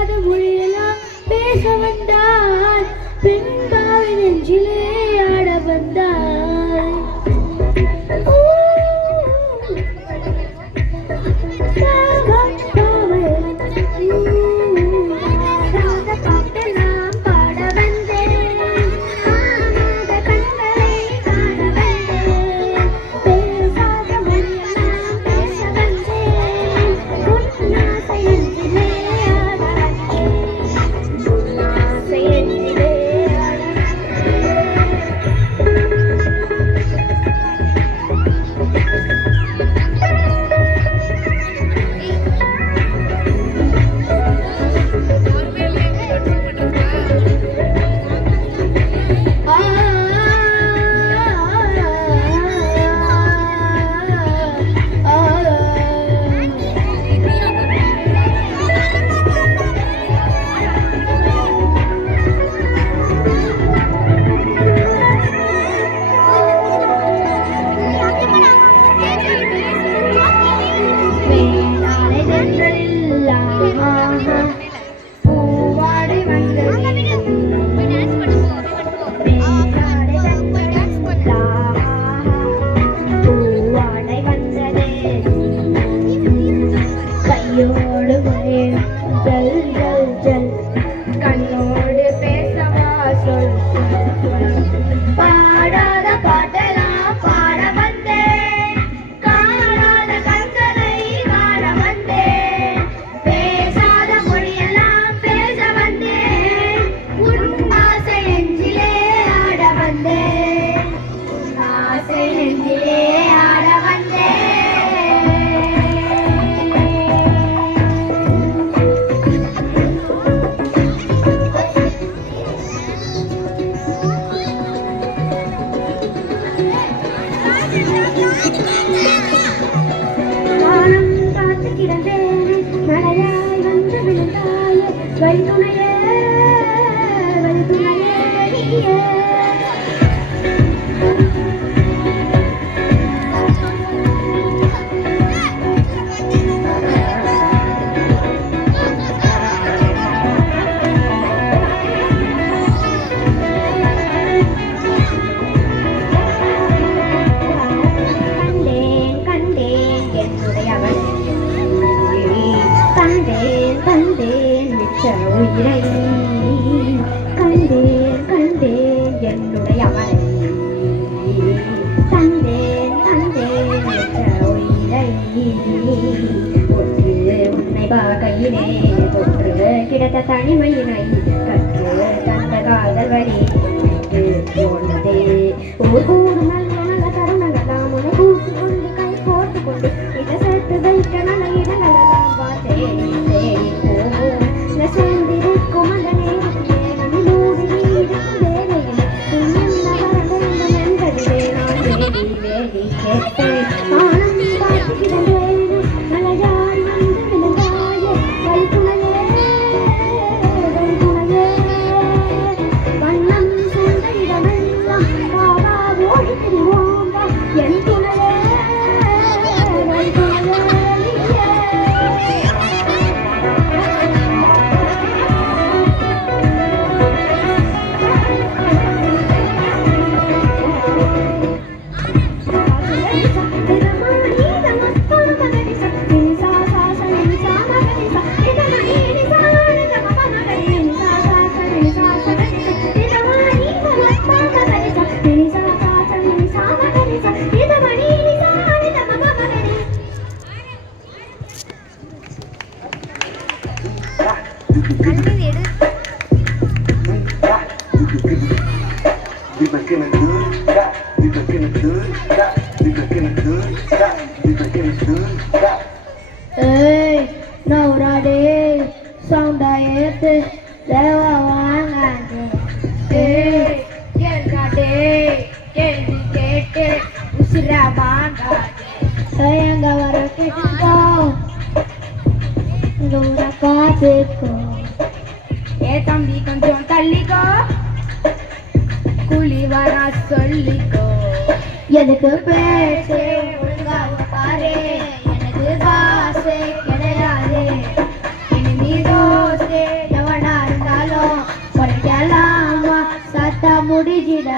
பேசாத மொழியெல்லாம் பேச வந்தாள் பெண்பாவை நெஞ்சிலே ஆட வந்தாள் தனிமையினை கற்று தந்த காதல் வழி போனதே ஒவ்வொரு நல்ல தருணங்களாம் உன கூட்டு கொண்டு கை போட்டு கொண்டு இதை சேர்த்து வைக்க நல்ல இடங்களெல்லாம் பார்த்தேன் சேர்ந்திருக்கும் அந்த நேரத்திலே இருக்கும் வேலையில் என்பதிலே நான் வேடி வேடி கேட்டேன் ஆனந்தி காட்டுகிறேன் மலையாய் வந்து விழுந்தாயே வைத்துணையே தம்பி கொஞ்சம் தள்ளிக்கோ குழி வர சொல்லிக்கோ எதுக்கு பேசே ஒழுங்காக பாரு எனக்கு பாசே கிடையாது இனி நீ ரோசே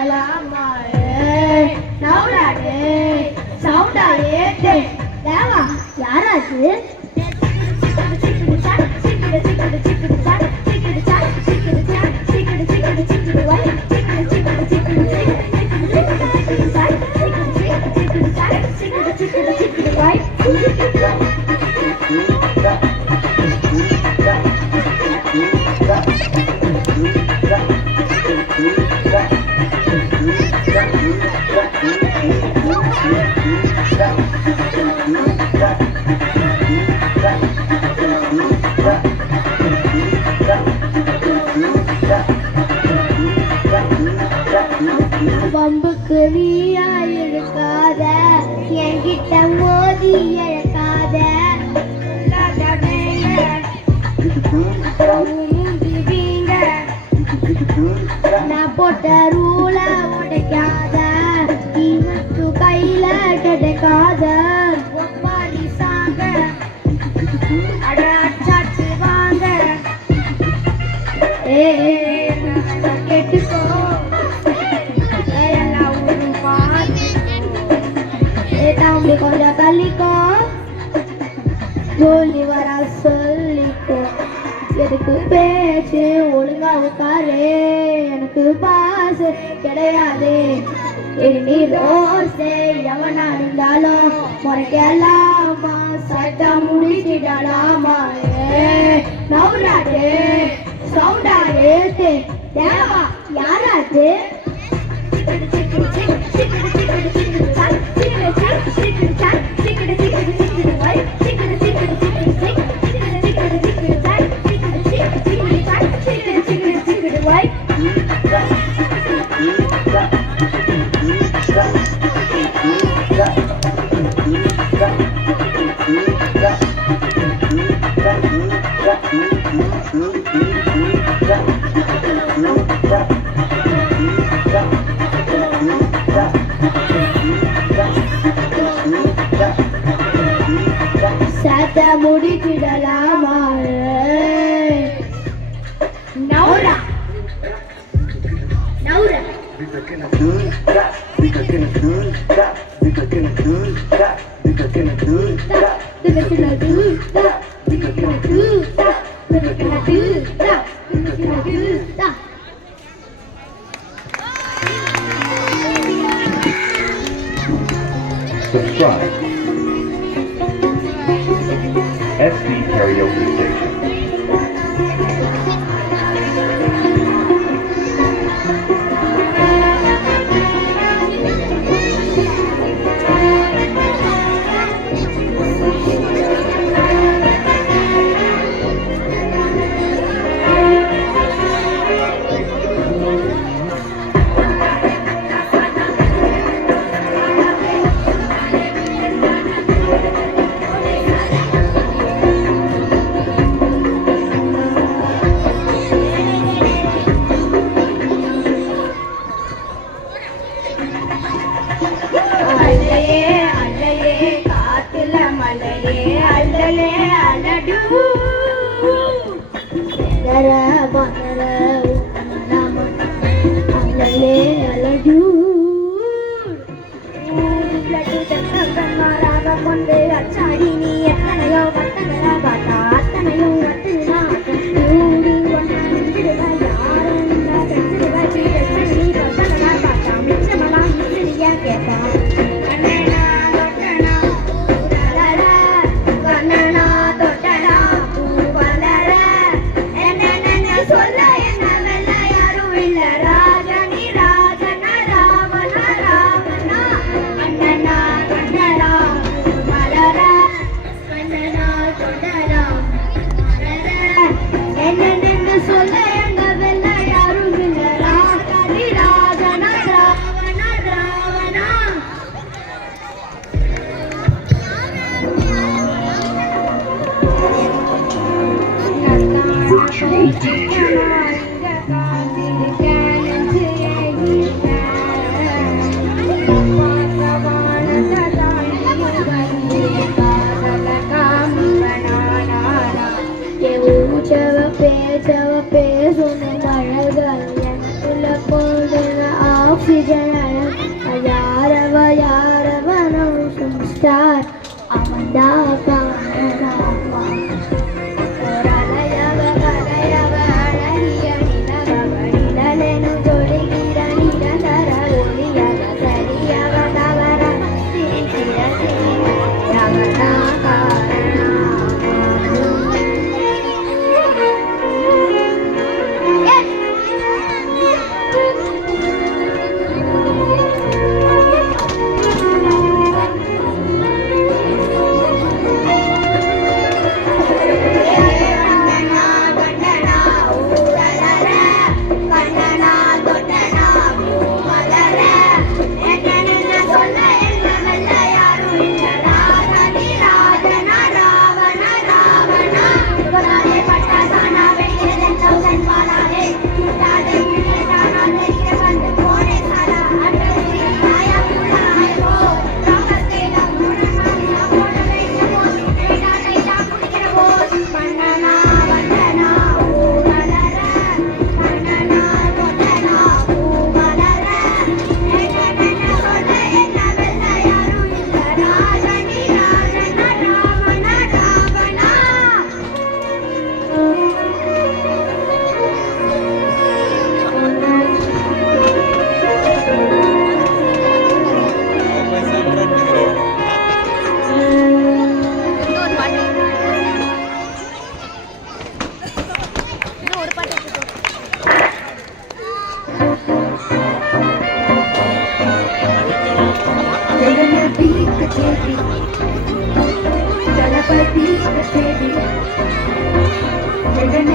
விடலாமா நவுடாடே சவுண்டா ஏத்தே தேவா யாராச்சு பம்புக்கு நீயா இருக்காத என்கிட்ட மோதி இழக்காத நான் போட்ட ரூல உடைக்காத இவத்து கையில கிடைக்காத ஒப்பாரி சாங்க அடாச்சாச்சு வாங்க கேட்டுக்கோ தம்பி கொஞ்சம் தள்ளிக்கோ சொல்லி வர சொல்லிக்கோ எதுக்கு பேச்சு ஒழுங்கா உட்காரு எனக்கு பாசு கிடையாது நீ ரோசே எவனா இருந்தாலும் முறைக்கலாமா சட்டம் முடிச்சிடலாமா நவுராட்டு சவுண்டா ஏத்து தேவா யாராச்சு சத்த முடிச்சிடலாமா நவுரா நவுரா Subscribe. SD Karaoke Station. Virtual DJ. பேசவ பேசணும் மழகள் எனக்குள்ள போதுன ஆக்சி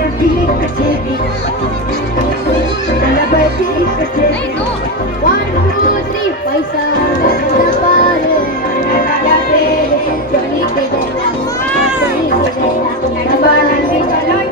birthday கச்சேரி நல்ல birthday கச்சேரி 1 2 3 பைசா வந்த பாரு நல்ல பேரு சொல்லிக்கிடலாம் சொல்லிக்கிடலாம் நண்பா நன்றி சொல்ல